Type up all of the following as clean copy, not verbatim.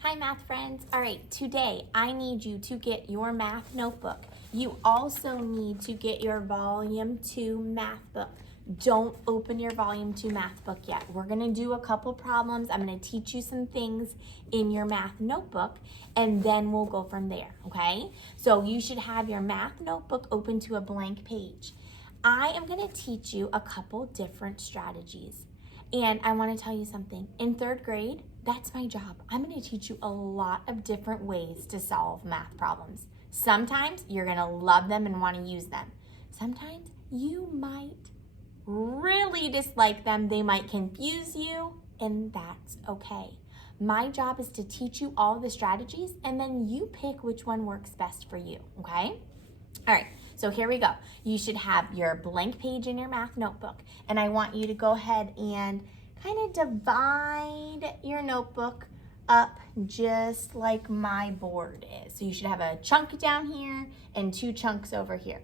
Hi math friends. All right, today I need you to get your math notebook. You also need to get your volume 2 math book. Don't open your volume 2 math book yet. We're gonna do a couple problems. I'm gonna teach you some things in your math notebook and then we'll go from there, okay? So you should have your math notebook open to a blank page. I am gonna teach you a couple different strategies. And I want to tell you something. In 3rd grade, that's my job. I'm going to teach you a lot of different ways to solve math problems. Sometimes you're going to love them and want to use them. Sometimes you might really dislike them. They might confuse you, and that's okay. My job is to teach you all the strategies, and then you pick which one works best for you, okay? All right, so here we go. You should have your blank page in your math notebook, and I want you to go ahead and kind of divide your notebook up just like my board is. So you should have a chunk down here and 2 chunks over here.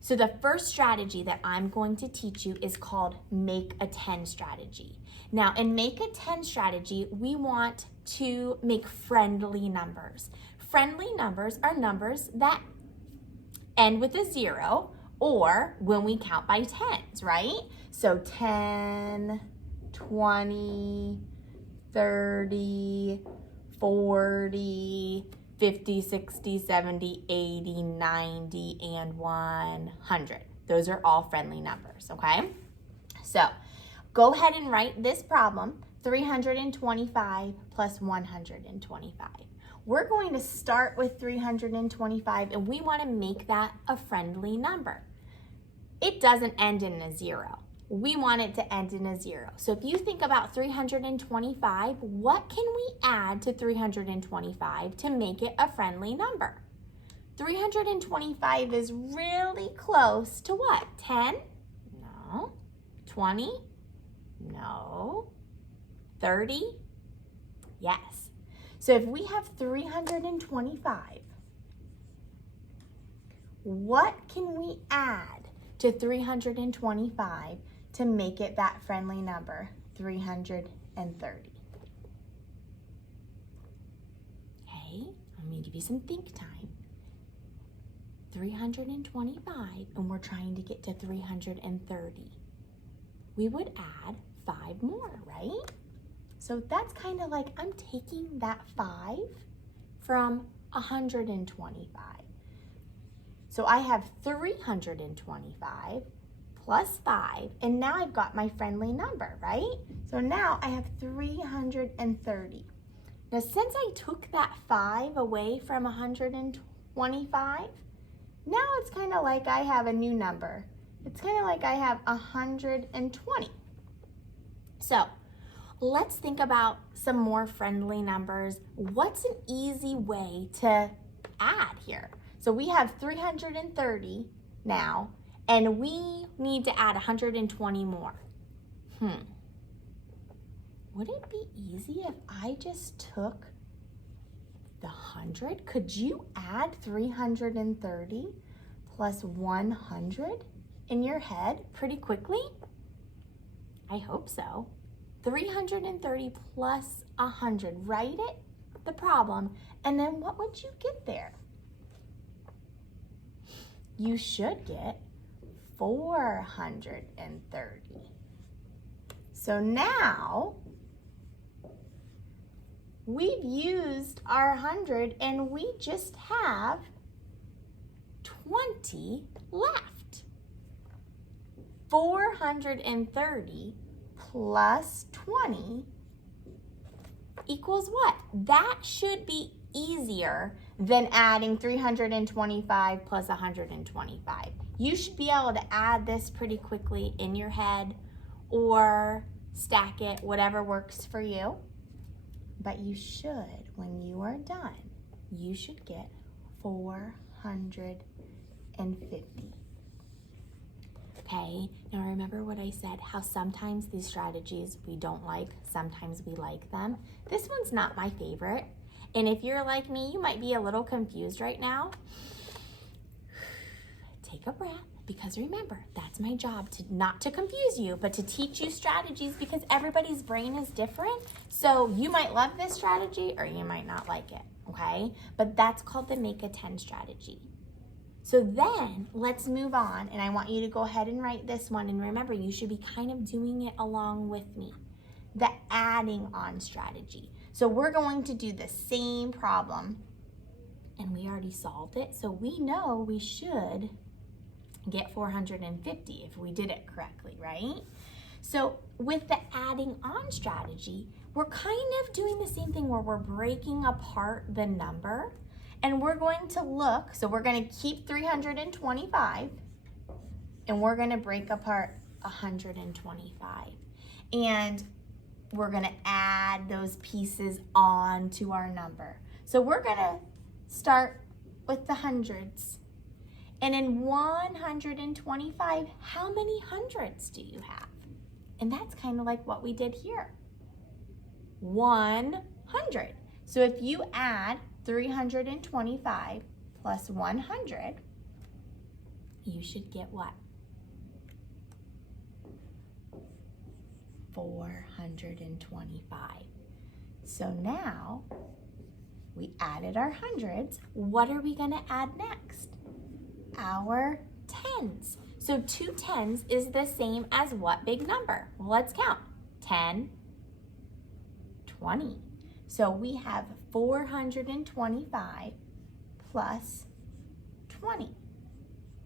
So the first strategy that I'm going to teach you is called make a 10 strategy. Now in make a 10 strategy, we want to make friendly numbers. Friendly numbers are numbers that end with a 0 or when we count by tens, right? So 10, 20, 30, 40, 50, 60, 70, 80, 90, and 100. Those are all friendly numbers, okay? So go ahead and write this problem, 325 plus 125. We're going to start with 325 and we want to make that a friendly number. It doesn't end in a 0. We want it to end in a 0. So if you think about 325, what can we add to 325 to make it a friendly number? 325 is really close to what? 10? No. 20? No. 30? Yes. So if we have 325, what can we add to 325 to make it that friendly number, 330? Okay, I'm gonna give you some think time. 325, and we're trying to get to 330. We would add 5 more, right? So that's kind of like I'm taking that 5 from 125. So I have 325 plus 5, and now I've got my friendly number, right? So now I have 330. Now since I took that 5 away from 125, now it's kind of like I have a new number. It's kind of like I have 120. So let's think about some more friendly numbers. What's an easy way to add here? So we have 330 now, and we need to add 120 more. Would it be easy if I just took the 100? Could you add 330 plus 100 in your head pretty quickly? I hope so. 330 plus 100, write it, the problem, and then what would you get there? You should get 430. So now we've used our 100 and we just have 20 left. 430 plus 20 equals what? That should be easier than adding 325 plus 125. You should be able to add this pretty quickly in your head or stack it, whatever works for you. But you should, when you are done, you should get 450. Okay, now remember what I said, how sometimes these strategies we don't like, sometimes we like them. This one's not my favorite. And if you're like me, you might be a little confused right now. Take a breath Because remember, that's my job, to not to confuse you, but to teach you strategies, because everybody's brain is different. So you might love this strategy or you might not like it, okay? But that's called the make a 10 strategy. So then let's move on, and I want you to go ahead and write this one. And remember, you should be kind of doing it along with me. The adding on strategy. So we're going to do the same problem, and we already solved it. So we know we should get 450 if we did it correctly, right? So with the adding on strategy, we're kind of doing the same thing where we're breaking apart the number, and we're going to look, so we're going to keep 325 and we're going to break apart 125, and we're going to add those pieces on to our number. So we're going to start with the hundreds. And in 125, how many hundreds do you have? And that's kind of like what we did here. 100. So if you add 325 plus 100, you should get what? 425. So now we added our hundreds. What are we going to add next? Our tens. So 2 tens is the same as what big number? Well, let's count. 10, 20. So we have 425 plus 20.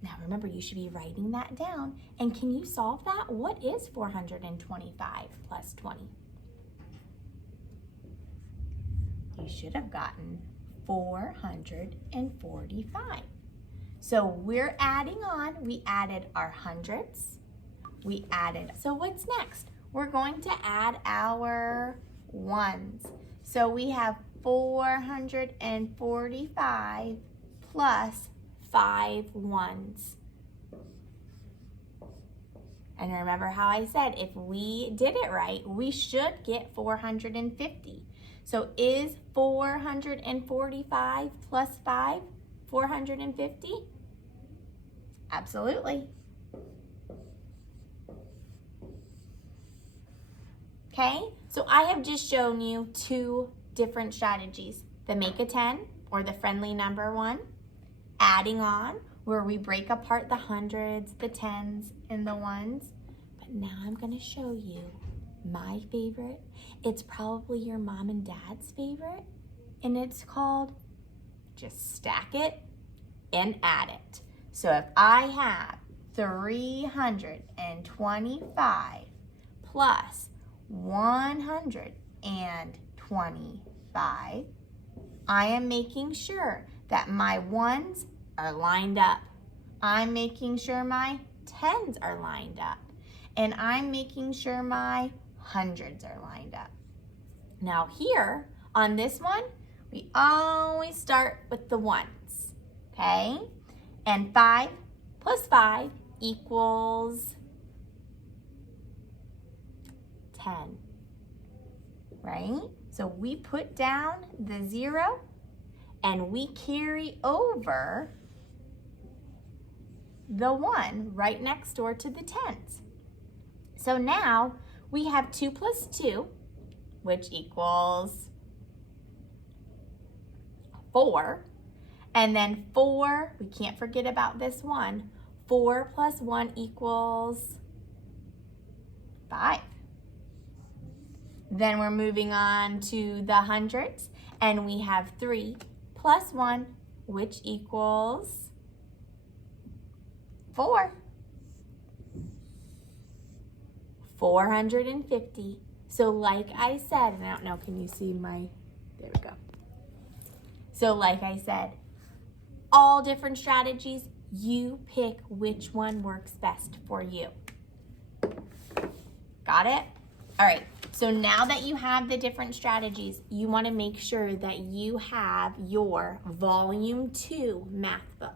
Now remember, you should be writing that down. And can you solve that? What is 425 plus 20? You should have gotten 445. So we're adding on. We added our hundreds. We added. So what's next? We're going to add our ones. So we have 445 plus 5 ones. And remember how I said if we did it right, we should get 450. So is 445 plus 5 450? Absolutely. Okay, so I have just shown you 2 different strategies. The make a 10, or the friendly number one. Adding on, where we break apart the hundreds, the tens, and the ones. But now I'm going to show you my favorite. It's probably your mom and dad's favorite. And it's called just stack it and add it. So if I have 325 plus 125, I am making sure that my ones are lined up. I'm making sure my tens are lined up. And I'm making sure my hundreds are lined up. Now here on this one, we always start with the ones, okay? And 5 plus 5 equals 10, right? So we put down the 0 and we carry over the 1 right next door to the tens. So now we have 2 plus 2, which equals 4. And then 4, we can't forget about this one. 4 plus 1 equals 5. Then we're moving on to the hundreds, and we have 3 plus 1, which equals 4. 450. So like I said, and I don't know, can you see my, there we go. So like I said, all different strategies, you pick which one works best for you. Got it? All right, so now that you have the different strategies, you want to make sure that you have your Volume 2 math book.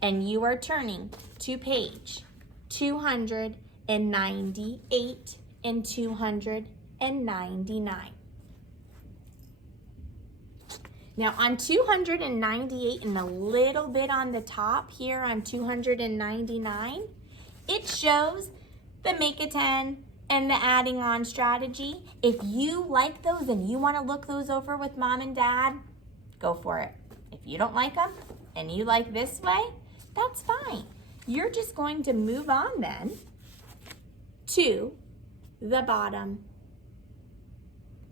And you are turning to page 298 and 299. Now on 298 and a little bit on the top here on 299, it shows the make a 10 and the adding on strategy. If you like those and you want to look those over with mom and dad, go for it. If you don't like them and you like this way, that's fine. You're just going to move on then to the bottom.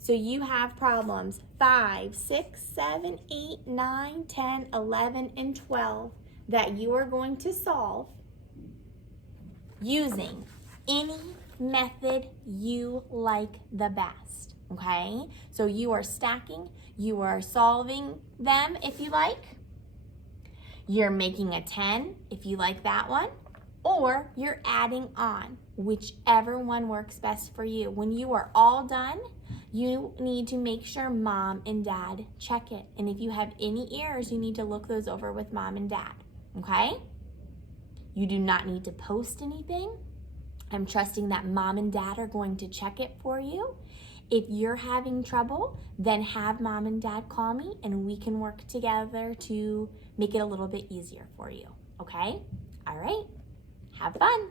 So you have problems 5, 6, 7, 8, 9, 10, 11, and 12 that you are going to solve using any method you like the best, okay? So you are stacking, you are solving them if you like, you're making a 10 if you like that one, or you're adding on, whichever one works best for you. When you are all done, you need to make sure mom and dad check it. And if you have any errors, you need to look those over with mom and dad, okay? You do not need to post anything. I'm trusting that mom and dad are going to check it for you. If you're having trouble, then have mom and dad call me and we can work together to make it a little bit easier for you, okay? All right, have fun.